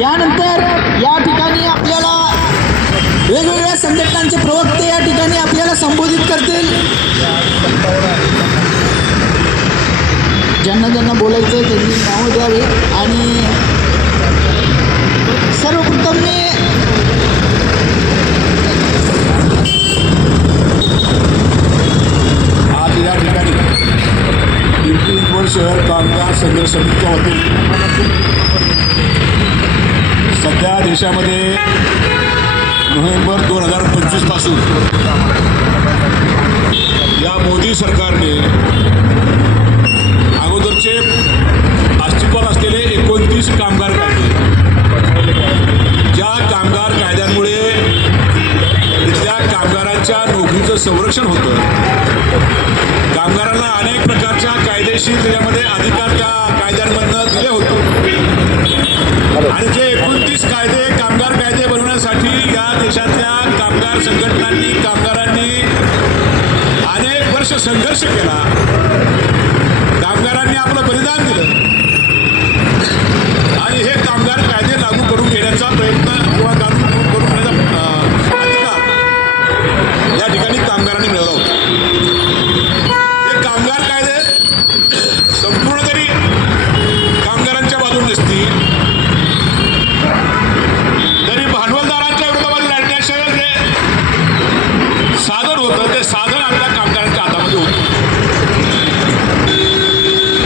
यानंतर या ठिकाणी आपल्याला वेगवेगळ्या संघटनांचे प्रवक्ते या ठिकाणी आपल्याला संबोधित करतील. ज्यांना ज्यांना बोलायचं त्यांनी नावं द्यावी. आणि सर्वप्रथम मी आज या ठिकाणी पिंपरी शहर कामगार संघर्ष समितीच्या वतीने सध्या देशामध्ये नोव्हेंबर 2025 पासून या मोदी सरकारने अगोदरचे अस्तित्वात असलेले 29 कामगार कायदे, ज्या कामगार कायद्यांमुळे इथल्या कामगारांच्या नोकरीचं संरक्षण होतं, कामगारांना अनेक प्रकारच्या कायदेशीर त्याच्यामध्ये अधिकार त्या कायद्यांमधनं दिले होते. आणि जे 29 कायदे कामगार कायदे बनवण्यासाठी या देशातल्या कामगार संघटनांनी कामगारांनी अनेक वर्ष संघर्ष केला, कामगारांनी आपलं बलिदान दिलं आणि हे कामगार कायदे लागू करून घेण्याचा प्रयत्न किंवा लागू करून घेण्याचा अधिकार या ठिकाणी कामगारांनी मिळवला होता. हे कामगार कायदे संपूर्ण तरी कामगारांच्या बाजूने नसतील तरी भांडवलदारांच्या विरोधामध्ये लढण्याचं जे साधन होतं ते साधन आपल्या कामगारांच्या हातामध्ये होतं.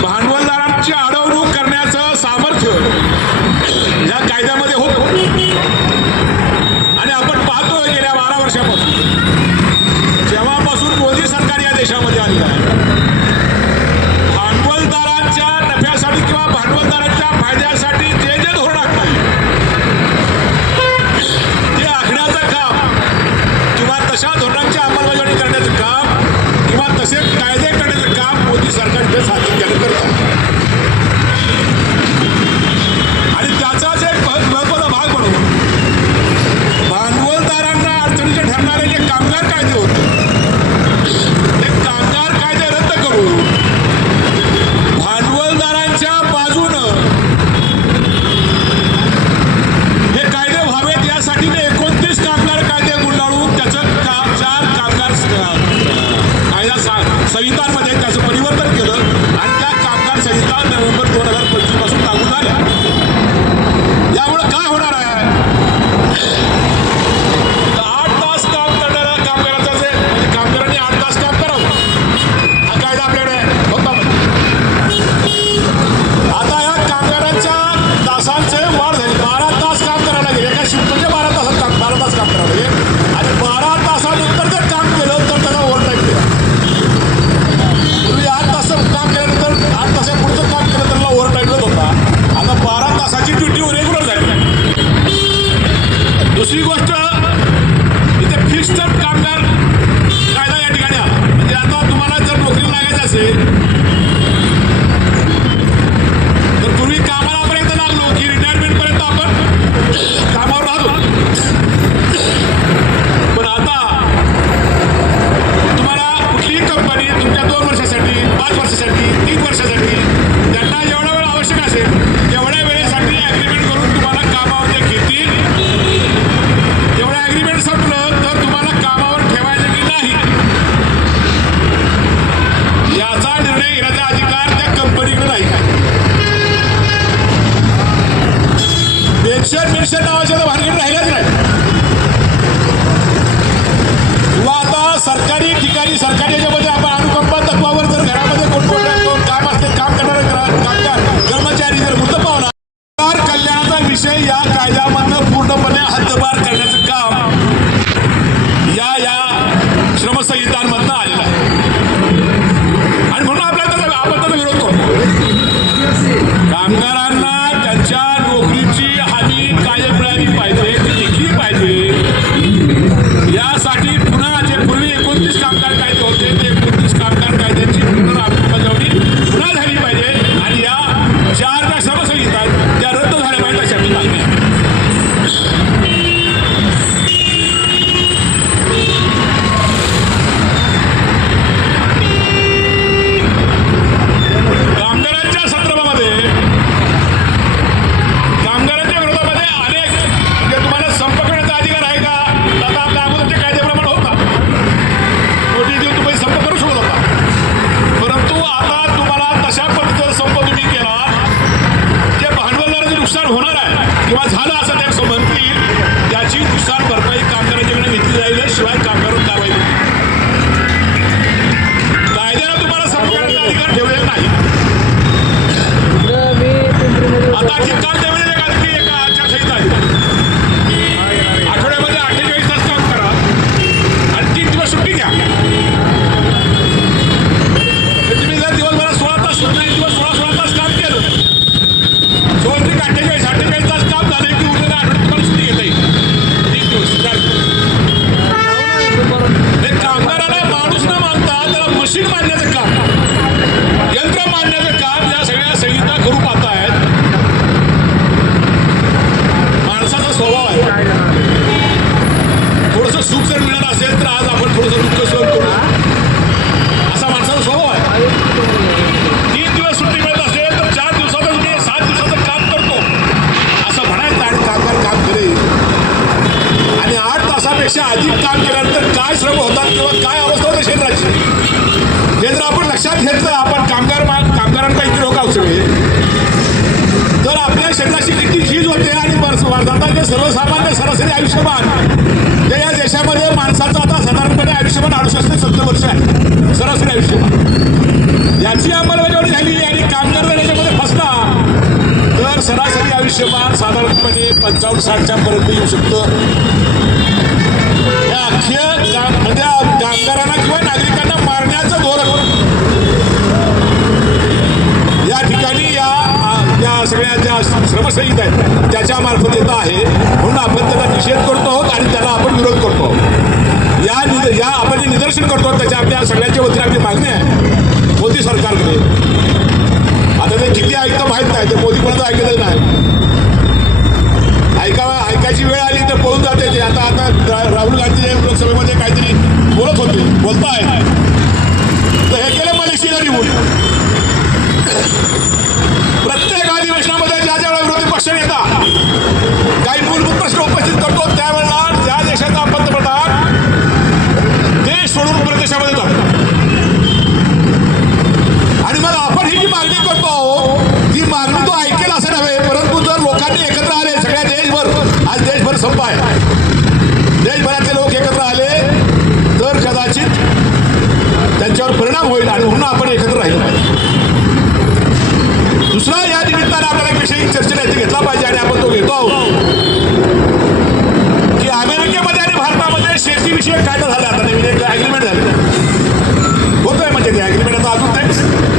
भांडवलदारांची अडवणूक करण्याचं सामर्थ्य या कायद्यामध्ये होतं. आणि आपण पाहतो गेल्या 12 वर्षापासून जेव्हापासून मोदी सरकार या देशामध्ये आलेलं आहे, भांडवलदारांच्या नफ्यासाठी किंवा भांडवलदारांच्या फायद्यासाठी जे जे धोरण आखलं ते आखण्याचं काम किंवा तशा धोरणांची अंमलबजावणी करण्याचं काम किंवा तसे कायदे करण्याचं काम मोदी सरकार इथे सातत्याने करतं. आणि त्याचाच एक महत्त्वाचा भाग म्हणून भांडवलदारांना अडचणीचे ठरणारे जे कामगार कायदे होते ते कामगार कायदे रद्द करून भांडवलदारांच्या बाजूनं हे कायदे व्हावेत यासाठी 29 कामगार कायदे गुंडाळून त्याचं 4 कामगार कायदा संहितांमध्ये त्याचं परिवर्तन केलं आणि त्या कामगार संहिता नोव्हेंबर 2025 पासून लागू झाल्या. यामुळे काय होणार आहे, 8 तास काम करणाऱ्या कामगारांचं जे म्हणजे कामगारांनी 8 तास काम करावं हा कायदा आपल्याकडे होता. आता या कामगारांच्या तासांचे वाढ झाली, 12 तास काम करावं लागेल. एका शिफ्ट म्हणजे 12 तास काम करावं लागेल. आणि 12 तासानंतर जर काम केलं तर त्याला ओव्हर टाईम केला. पूर्वी 8 तास काम केल्यानंतर 8 तासा पुढचं काम केलं त्याला ओव्हर टाईम मिळत होता. आता 12 तासाची ड्युटी रेग्युलर झाली. दुसरी गोष्ट इथे फिक्स टर्म कामगार कायदा या ठिकाणी आला. म्हणजे आता तुम्हाला जर नोकरीला लागायचं असेल तर पूर्वी कामाला आपण एकदा लागलो की रिटायरमेंटपर्यंत आपण कामावर राहतो. पण आता तुम्हाला कुठलीही कंपनी तुमच्या 2 वर्षासाठी 5 वर्षासाठी 3 वर्षासाठी त्यांना जेवढा वेळ आवश्यक असेल तेवढ्या वेळेसाठी ॲग्रीमेंट करून तुम्हाला कामावर ते घेतील. तेवढं ॲग्रीमेंट संपलं तर तुम्हाला कामावर ठेवायचं की नाही याचा निर्णय आता आणखी काम द्यावे आणखी एका आचारसंहिता आहे. आठवड्यामध्ये 48 तास काम करा आणि 3 दिवस सुट्टी घ्या. तुम्ही जर दिवसभरात 16 तास 16 तास काम केलं 48 तास काम झाले की उद्या आठवड्यात तुम्हाला सुट्टी घेता येईल. 3 दिवस 4 दिवस. हे कामगाराला माणूस न मानता त्याला मशीन मानण्याचं काम, यंत्र मानण्याचं काम या सगळ्या संहिता करू पाहतायत. माणसाचा स्वभाव आहे. थोडंसं सुख जर मिळालं असेल तर आज आपण थोडंसं दुःख सहन करू, असा माणसाचा स्वभाव आहे. 3 दिवस सुट्टी मिळत असेल तर 4 दिवसातच मी 7 दिवसाचं काम करतो असं म्हणायचं आणि कामगार काम करेल. आणि 8 तासापेक्षा अधिक काम केल्यानंतर काय श्रम होतात किंवा काय अवस्था होते शरीराची हे जर आपण लक्षात घेतलं, आपण कामगारांना इतके लोक आहोत सगळे, तर आपल्या शरीराची किती झीज होते आणि भारताचे सर्वसामान्य सरासरी आयुष्यमान ते या देशामध्ये माणसाचं आता साधारणपणे आयुष्यमान 68 ते 70 वर्ष आहे सरासरी आयुष्यमान. याची अंमलबजावणी झाली आणि कामगार जर याच्यामध्ये फसला तर सरासरी आयुष्यमान साधारणपणे 55-60च्या पर्यंत येऊ शकतं. या अख्ख्या म्हणजे कामगारांना किंवा नागरिकांना मारण्याचं धोरण या ठिकाणी या सगळ्या ज्या श्रमसंहिता आहेत त्याच्या मार्फत येत आहे. म्हणून आपण त्याचा निषेध करतो आहोत आणि त्याला आपण विरोध करतो आहोत. या आपण निदर्शन करतो त्याच्या आपल्या सगळ्यांच्या वतीने आपली मागणी आहे मोदी सरकारकडे. आता ते किती ऐकतं माहीत नाही, ते मोदी कोणाचं ऐकतच नाही. ऐकायची वेळ आली तर पळून जाते ते. आता राहुल गांधी लोकसभेमध्ये काहीतरी बोलताय तर हे केलं मलेशियाला निवडून. प्रत्येक अधिवेशनामध्ये ज्या ज्या विरोधी पक्ष नेता काही मूलभूत प्रश्न उपस्थित करतो त्यावेळेला ज्या देशाचा पंतप्रधान देश सोडून प्रदेशामध्ये जातो आणि मग आपण ही जी मागणी करतो ती मागणी तो ऐकेल असं नव्हे, परंतु जर लोकांनी एकत्र आले सगळ्या देशभर, आज देशभर संप आहे, देशभरातले लोक एकत्र आले तर कदाचित त्यांच्यावर परिणाम होईल आणि म्हणून आपण एकत्र राहिलं पाहिजे. दुसरा या निमित्तानं आपल्याला एक विषय चर्चेला इथे घेतला पाहिजे आणि आपण तो घेतो आहोत की अमेरिकेमध्ये आणि भारतामध्ये शेतीविषयक कायदा झाला. आता नवीन एक ॲग्रीमेंट झालं होतोय, म्हणजे ते ॲग्रीमेंट आता अजून ते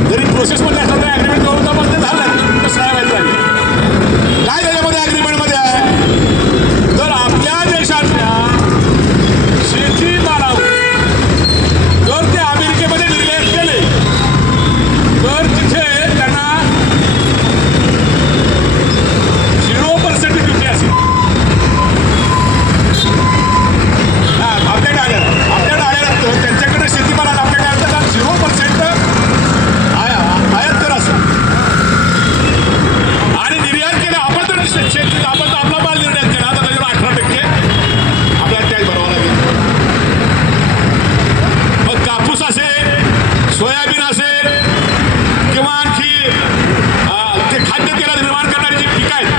जरी प्रोसेसमध्ये असलं तर ॲग्रीमेंट गव्हर्नमेंटमध्ये झालं कसं आहे माहिती झाली. काय त्याच्यामध्ये ॲग्रीमेंटमध्ये आहे तर आपल्या देशातल्या शेती मालावर जर ते अमेरिकेमध्ये निर्यात केले तर तिथे त्यांना 0% ड्युटी असेल. आपल्याकडे आल्या त्यांच्याकडे शेतीमालाला आपल्याकडे आलं 0% आयात कर असेल आणि निर्यात केला आपण तर शेतीत आपण तर आपला माल निर्यात केला तर त्याच्यावर 18% आपल्याला टॅक्स भरावा लागेल. मग कापूस असेल, सोयाबीन असेल किंवा आणखी ते खाद्यतेला निर्माण करणारी जी पिकं आहेत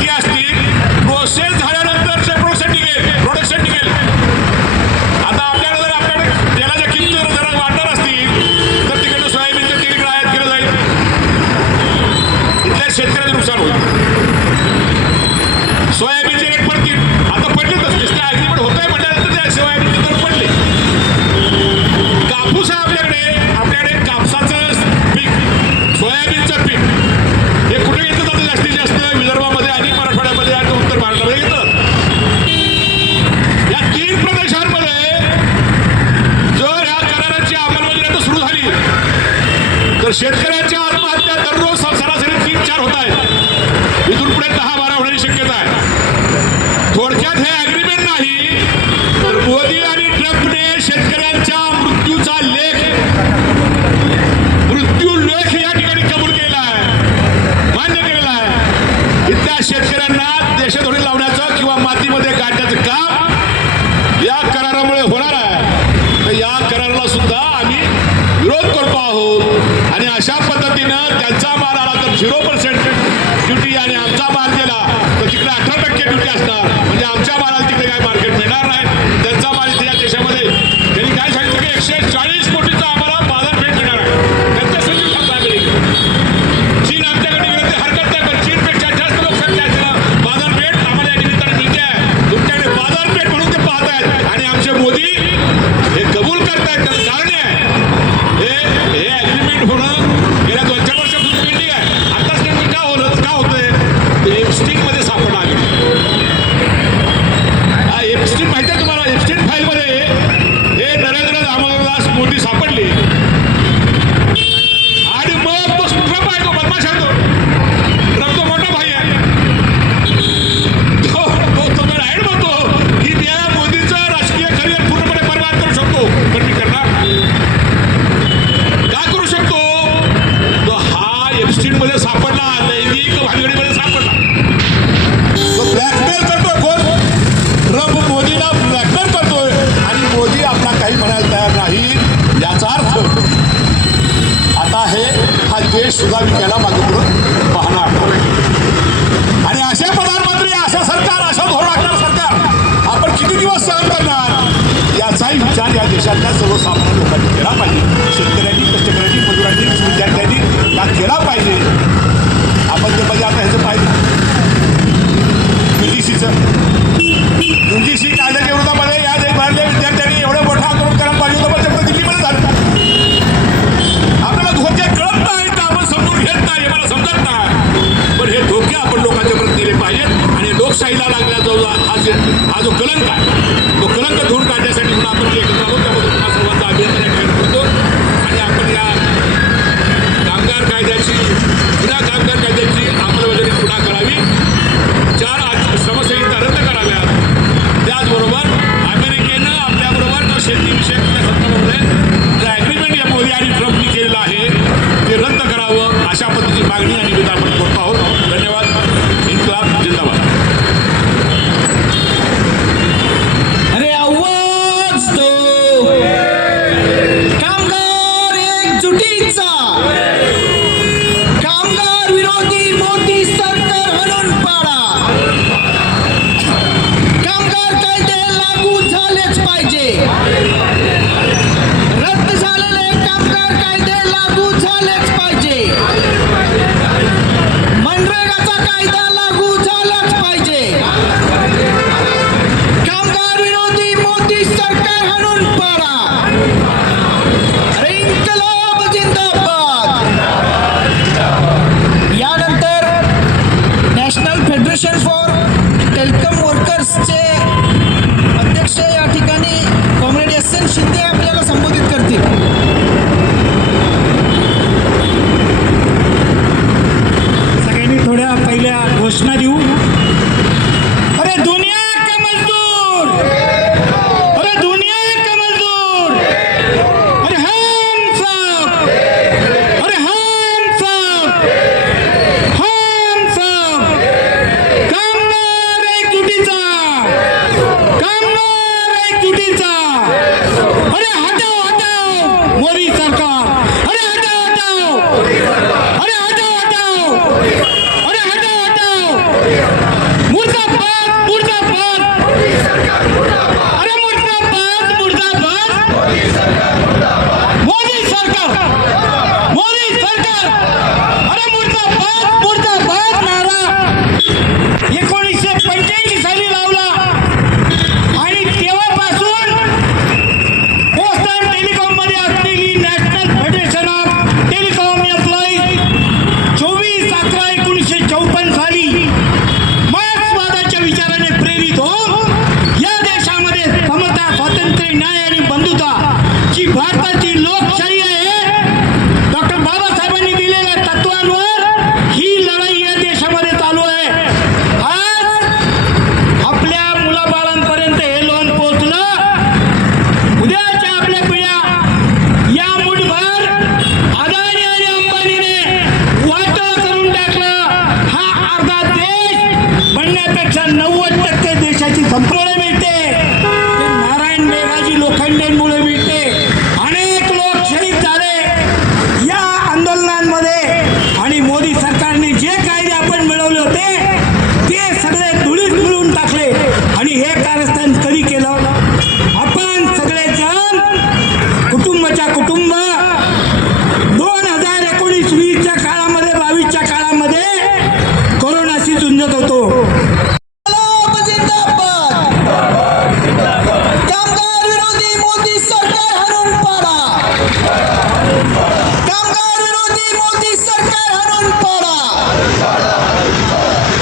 ती असतील, प्रोसेस झाल्यानंतर ते प्रोडक्शन निघेल. आता आपल्याकडे तेलाच्या किमती जरा वाढणार असतील तर तिकडे सोयाबीनचं तेल इकडे आयात केलं जाईल, इथल्या शेतकऱ्याचं नुकसान होईल. सोयाबीनचे रेट पडतील, आता पडलेच असते ॲग्रीमेंट होत आहे म्हटल्यानंतर त्या सोयाबीनचे दर पडले. कापूस आहे आपल्याकडे कापसाचं पीक, सोयाबीनचं पीक हे कुठे घेतलं जातं जास्तीत जास्त विदर्भामध्ये आणि मराठवाड्यामध्ये आणि उत्तर महाराष्ट्रामध्ये घेतलं. या 3 प्रदेशांमध्ये जर ह्या कराराची अंमलबजावणी सुरू झाली तर शेतकऱ्यांच्या आत्महत्या दररोज सरासरी 3-4 होत आहेत. इथून पुढे 10-12 होण्याची शक्यता आहे. थोडक्यात हे ॲग्रीमेंट नाही तर मोदी आणि ट्रम्पने शेतकऱ्यांच्या मृत्यू लेख या ठिकाणी कबूल केला आहे, मान्य केलेला आहे. इथल्या शेतकऱ्यांना देशधोरी लावण्याचं किंवा मातीमध्ये गाडण्याचं काम या करारामुळे होणार आहे. तर या कराराला सुद्धा आम्ही विरोध करतो आहोत आणि अशा पद्धतीनं त्यांचा माल आला तर 0% ड्युटी आणि आमचा माल गेला तर तिकडे 18% ड्युटी असणार. म्हणजे आमच्या मालाला तिकडे काय मार्केट मिळणार नाही, त्यांचा माल इथे या देशामध्ये त्यांनी काय सांगितलं की 140 कोटीचा आम्हाला बाजारपेठ मिळणार आहे. त्यांच्या संधी चीन आमच्याकडे विरोधी हरकत नाही, पण चीनपेक्षा सुद्धा विकायला मागे पुढं पाहणार नाही. आणि असे प्रधानमंत्री, असं सरकार, असं धोरण आखणारं सरकार आपण किती दिवस सहन करणार, याचाही विचार या देशातल्या सर्वसामान्य लोकांनी केला पाहिजे. शेतकऱ्यांनी, कष्टकऱ्यांनी, मजुरांनी, विद्यार्थ्यांनी का केला पाहिजे. आपण ते म्हणजे आता ह्याचं पाहिजे UGC कायद्याच्या विरोधामध्ये या देशभरातल्या विद्यार्थ्यांनी एवढं मोठं आंदोलन करायला पाहिजे होतं, पण ते दिल्लीमध्ये झालं. आपल्याला धोके कळत नाहीत, आपण समजून घेत नाही, मला समजत नाही. पण हे धोके आपण लोकांच्या परत केले पाहिजेत. आणि लोकशाहीला लागला जो हा जो कलंक आहे, तो कलंक धुवून काढण्यासाठी म्हणून आपण जे एकत्र आलो, त्याबद्दल पुन्हा सर्वांचा अभिनंदन व्यक्त करतो. आणि आपण या कामगार कायद्याची, जुन्या कामगार कायद्याची अंमलबजावणी पुन्हा करावी, 4 श्रमसंहिता रद्द कराव्यात. त्याचबरोबर अमेरिकेनं आपल्याबरोबर जो शेतीविषयक सत्तामध्ये ॲग्रीमेंट या मोदी आणि ट्रम्पनी केलेलं आहे ते रद्द करावं, अशा पद्धतीची मागणी आणि निवेदन आपण करतो आहोत. धन्यवाद. इन्क्लाब जिंदाबाद. अरे आवाज दो, कामगार एकजुटीचा, कामगार विरोधी मोदी सरकार हणून पाडा. कामगार कायदे लागू झालेच पाहिजे. रद्द झालेले कामगार कायदे लागू झालेच पाहिजे. मनरेगाचा कायदा लागू झालाच पाहिजे. कामगार विरोधी मोदी सरकार हणून पाडा. अरे इन्कलाब जिंदाबाद. यानंतर नॅशनल फेडरेशन फॉर टेलिकॉम वर्कर्सचे अध्यक्ष या ठिकाणी कॉम्रेड SN शिंदे आपल्याला संबोधित करतील. सगळ्यांनी थोड्या पहिल्या घोषणा देऊ. अरे दुनिया का मजदूर, अरे दुनिया का मजदूर, अरे हम सब, अरे हम सब, हम सब कामगार एकजुटीचा, कामगार एकजुटीचा. अरे हटाओ हटाओ मोदी सरकार, अरे हटाओ हटाओ, अरे हटाओ हटाओ, अरे हटाओ हटाओ. मुर्दाबाद मुर्दाबाद, अरे मुर्दाबाद मुर्दाबाद. मोदी सरकार, मोदी सरकार, अरे मुर्दाबाद मुर्दाबाद नारा 1985 साली लावला. आणि तेव्हापासून पोस्ट अँड टेलिकॉम मध्ये असलेली national federation of telecom employees 24/11/1954 साली मार्क्सवादाच्या विचाराने प्रेरित होऊन या देशामध्ये समता, स्वातंत्र्य, न्याय आणि बंधुता जी भारताची लोकशाही आहे, डॉक्टर बाबासाहेबांनी दिलेल्या तत्वांवर ही लढाई या देशामध्ये चालू आहे. आज आपल्या मुलाबाळांपर्यंत हे लोन पोहोचलं. उद्याच्या आपल्या पिढ्या या मुठभर अदानी आणि अंबानीने वाटोळं करून टाकलं. हा अर्धा देश बनण्यापेक्षा 90% देशाची संपत्ती मिळते. ते नारायण मेघाजी लोखंडेंमुळे मिळते. अनेक लोक शहीद झाले या आंदोलनांमध्ये. आणि मोदी सरकारने जे कायदे आपण मिळवले होते ते सगळे धुळीत मिळून टाकले. आणि हे कारस्थान कधी केलं? आपण सगळेजण कुटुंबाच्या कुटुंब 2019-20च्या काळामध्ये, 22च्या काळामध्ये कोरोनाशी झुंजत होतो. इन्कलाब जिंदाबाद. कामगार विरोधी मोदी सरकार हणून पाडा. कामगार विरोधी मोदी सरकार हणून पाडा.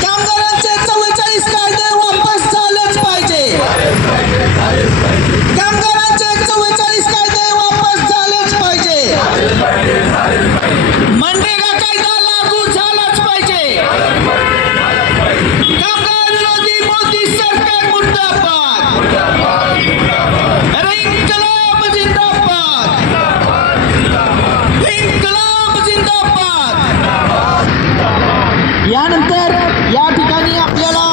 कामगारांचे 44 कायदे वापस झालेच पाहिजे. कामगारांचे 44 कायदे वापस झालेच पाहिजे. मनरेगा कायदा लागू झालाच पाहिजे. कामगार विरोधी मोदी सरकार मुर्दाबाद. अरे इन्कलाब जिंदाबाद. इन्कलाब जिंदाबाद. यानंतर या ठिकाणी आपल्याला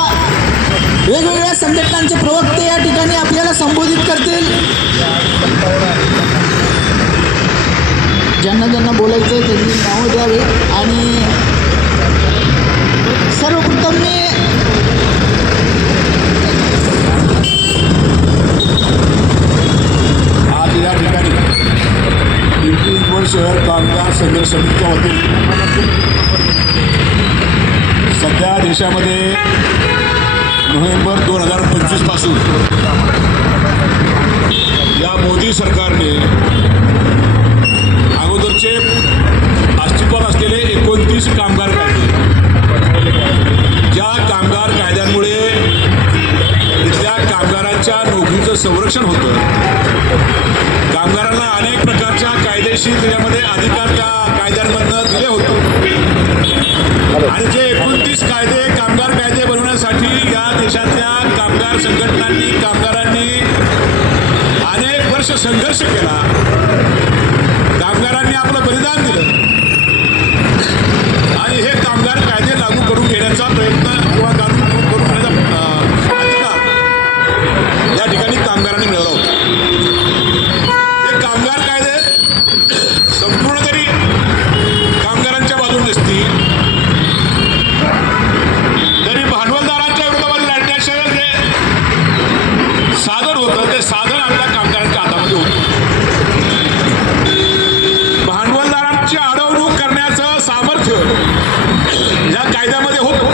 वेगवेगळ्या संघटनांचे प्रवक्ते या ठिकाणी आपल्याला संबोधित करतील. ज्यांना ज्यांना ज्यांना बोलायचं आहे त्यांनी नावं द्यावे. आणि सर्वप्रथम मी आज या ठिकाणी पिंपरी चिंचवड शहर कामगार संघर्ष समितीच्या वतीने सध्या देशामध्ये नोव्हेंबर 2025 पासून या मोदी सरकारने अगोदरचे अस्तित्वात असलेले 29 कामगार कायदे, ज्या कामगार कायद्यांमुळे इथल्या कामगारांच्या नोकरीचं संरक्षण होतं, कामगारांना अनेक प्रकारच्या कायदेशीर त्याच्यामध्ये अधिकार त्या कायद्यांमधनं दिले होते. आणि जे 29 कायदे कामगार कायदे बनवण्यासाठी या देशातल्या कामगार संघटनांनी कामगारांनी अनेक वर्ष संघर्ष केला, कामगारांनी आपलं बलिदान दिलं आणि हे कामगार कायदे लागू करून घेण्याचा प्रयत्न किंवा लागू करून घेण्याचा अधिकार या ठिकाणी कामगारांनी मिळवला होता. हे कामगार कायदे संपूर्ण जरी कामगारांच्या बाजूने नसतील तरी भांडवलदारांच्या विरोधामध्ये लढण्याचं जे साधन होतं ते साधन आपल्या कामगारांच्या हातामध्ये होतं. भांडवलदारांची अडवणूक करण्याचं सामर्थ्य या कायद्यामध्ये होतं.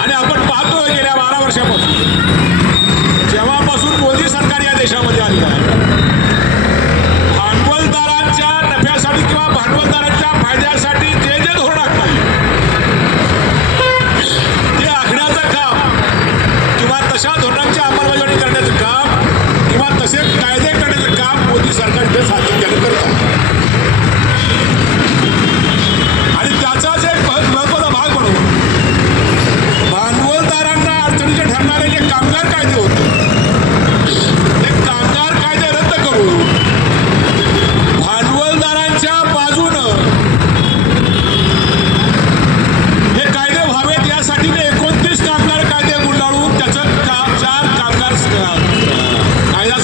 आणि आपण पाहतो गेल्या 12 वर्षापासून जेव्हापासून मोदी सरकार या देशामध्ये आलेलं आहे, भांडवलदारांच्या नफ्यासाठी किंवा भांडवलदारांच्या फायद्यासाठी जे जे धोरण आखलं ते आखण्याचं काम किंवा तशा धोरणांची अंमलबजावणी करण्याचं काम किंवा तसे कायदे करण्याचं काम मोदी सरकार इथे सातत्याने करत आहे. आणि त्याचाच एक महत्त्वाचा भाग म्हणून भांडवलदारांना अडचणीचे ठरणारे जे कामगार कायदे होते ते कामगार कायदे रद्द करून भांडवलदारांच्या बाजूनं हे कायदे व्हावेत यासाठी 29 कामगार कायदे गुंडाळून त्याचं 4 कामगार कायदा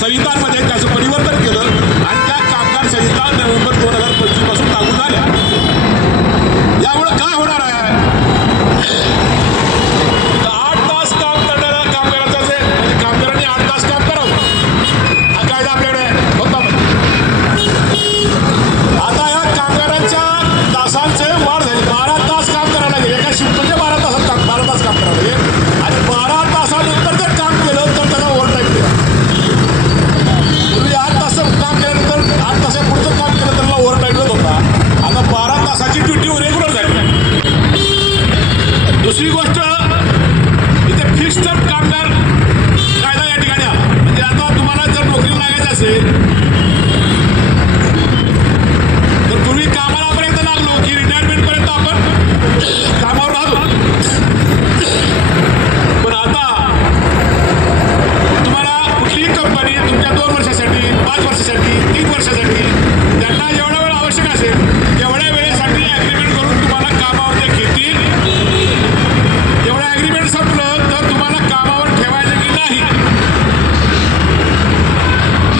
संहितांमध्ये त्याचं परिवर्तन केलं आणि त्या कामगार संहिता नोव्हेंबर 2025 पासून लागू झाल्या. यामुळे काय होणार आहे, 8 तास काम करणाऱ्या कामगाराचं जे म्हणजे कामगारांनी 8 तास काम करावं हा कायदा आपल्याकडे होता. आता या कामगारांच्या तासांचे वाढ झाली, 12 तास काम करायला लागेल. एका शिफ्ट म्हणजे 12 तास काम करावं लागेल आणि 12 तासानंतर जर काम केलं तर त्याला ओव्हरटाईम दिला. पूर्वी 8 तास काम केल्यानंतर 8 तासापुढचं काम केलं तर त्याला ओव्हरटाईमच होता. आता 12 तासाची ड्युटी रेग्युलर झाली. दुसरी गोष्ट इथे फिक्स टर्म कामगार कायदा या ठिकाणी आला. म्हणजे आता तुम्हाला जर नोकरीला लागायचं असेल तर पूर्वी कामाला आपण एकदा लागलो की रिटायरमेंट पर्यंत आपण कामावर राहतो. पण आता तुम्हाला कुठलीही कंपनी तुमच्या 2 वर्षासाठी 5 वर्षासाठी 3 वर्षासाठी त्यांना जेवढा वेळ आवश्यक असेल तेवढ्या वेळेसाठी ॲग्रीमेंट करून तुम्हाला कामावर ते घेतील. तेवढं ॲग्रीमेंट संपलं तर तुम्हाला कामावर ठेवायचं की नाही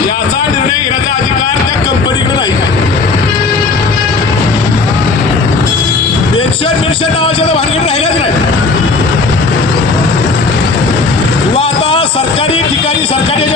याचा निर्णय घेण्याचा अधिकार त्या कंपनीकडे नाही. पेन्शन नावाच्या तर भानगड राहिल्याच नाही. किंवा आता सरकारी ठिकाणी सरकारी